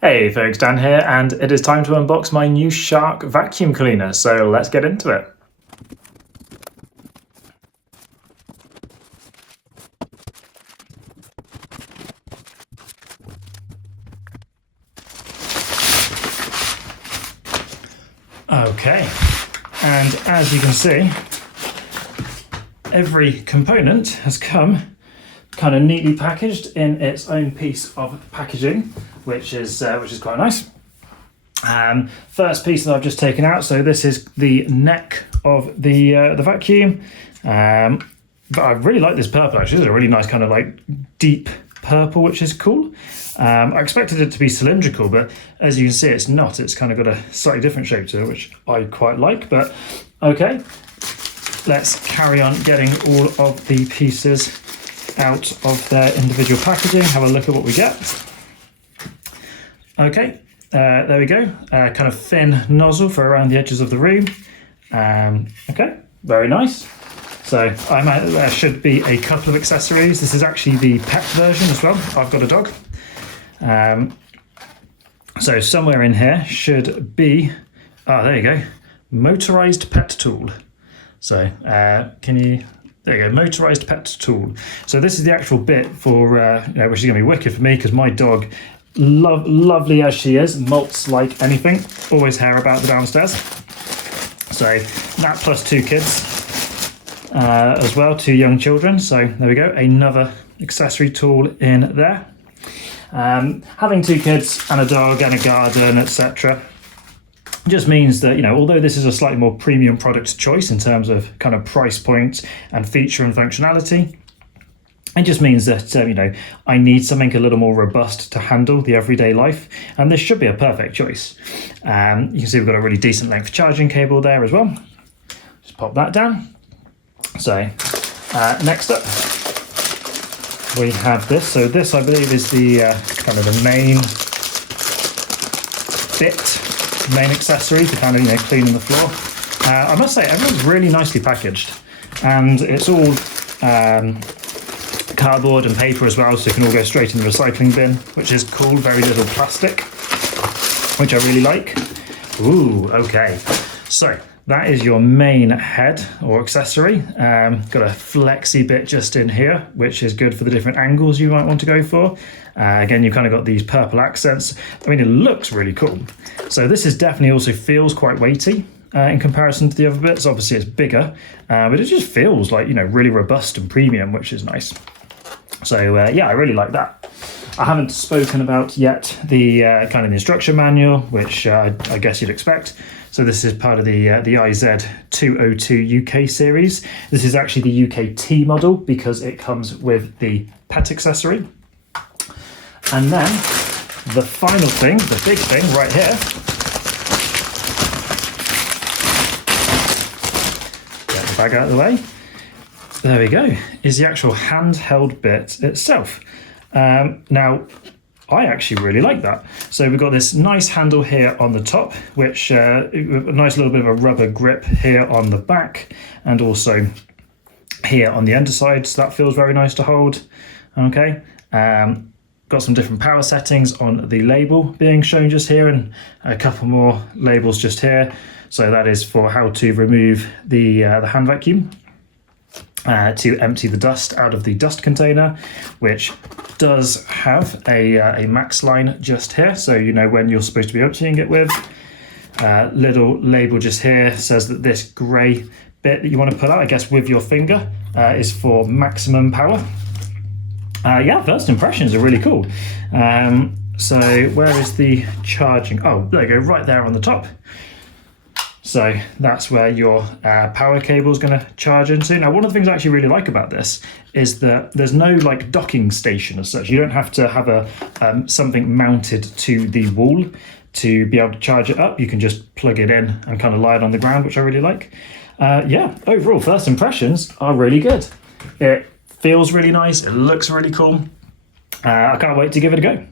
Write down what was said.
Hey folks, Dan here, and it is time to unbox my new Shark vacuum cleaner, so let's get into it. Okay, and as you can see, every component has come kind of neatly packaged in its own piece of packaging, which is quite nice. First piece that I've just taken out, so this is the neck of the vacuum. But I really like this purple actually. It's a really nice kind of like deep purple, which is cool. I expected it to be cylindrical, but as you can see, it's not. It's kind of got a slightly different shape to it, which I quite like, but okay. Let's carry on getting all of the pieces out of their individual packaging. Have a look at what we get. Okay, there we go. Kind of thin nozzle for around the edges of the room. Okay, very nice. So there should be a couple of accessories. This is actually the pet version as well. I've got a dog. So somewhere in here should be, there you go, motorized pet tool. So there you go, motorized pet tool. So this is the actual bit for, which is gonna be wicked for me because my dog, lovely as she is, molts like anything, always hair about the downstairs. So that plus 2 kids as well, 2 young children. So there we go, another accessory tool in there. Having 2 kids and a dog and a garden, etc., just means that, although this is a slightly more premium product choice in terms of kind of price point and feature and functionality, it just means that, I need something a little more robust to handle the everyday life, and this should be a perfect choice. You can see we've got a really decent length charging cable there as well. Just pop that down. So next up, we have this. So this, I believe, is the kind of the main accessory for kind of cleaning the floor. I must say everyone's really nicely packaged, and it's all cardboard and paper as well, so it can all go straight in the recycling bin, which is cool. Very little plastic, which I really like. Ooh, okay. So that is your main head or accessory. Got a flexi bit just in here, which is good for the different angles you might want to go for. Again, you've kind of got these purple accents. I mean, it looks really cool. So this is definitely also feels quite weighty in comparison to the other bits. Obviously it's bigger, but it just feels like, really robust and premium, which is nice. So yeah, I really like that. I haven't spoken about yet the kind of the instruction manual, which I guess you'd expect. So this is part of the IZ202 UK series. This is actually the UKT model because it comes with the pet accessory. And then the final thing, the big thing right here, get the bag out of the way. There we go, is the actual handheld bit itself. Now, I actually really like that. So we've got this nice handle here on the top, which a nice little bit of a rubber grip here on the back, and also here on the underside. So that feels very nice to hold. Okay. Got some different power settings on the label being shown just here, and a couple more labels just here. So that is for how to remove the hand vacuum. To empty the dust out of the dust container, which does have a max line just here, so you know when you're supposed to be emptying it with. Little label just here says that this grey bit that you want to put out, I guess with your finger, is for maximum power. Yeah, first impressions are really cool. So where is the charging? Oh, there you go, right there on the top. So that's where your power cable is going to charge into. Now, one of the things I actually really like about this is that there's no like docking station as such. You don't have to have something mounted to the wall to be able to charge it up. You can just plug it in and kind of lie it on the ground, which I really like. Yeah, overall, first impressions are really good. It feels really nice. It looks really cool. I can't wait to give it a go.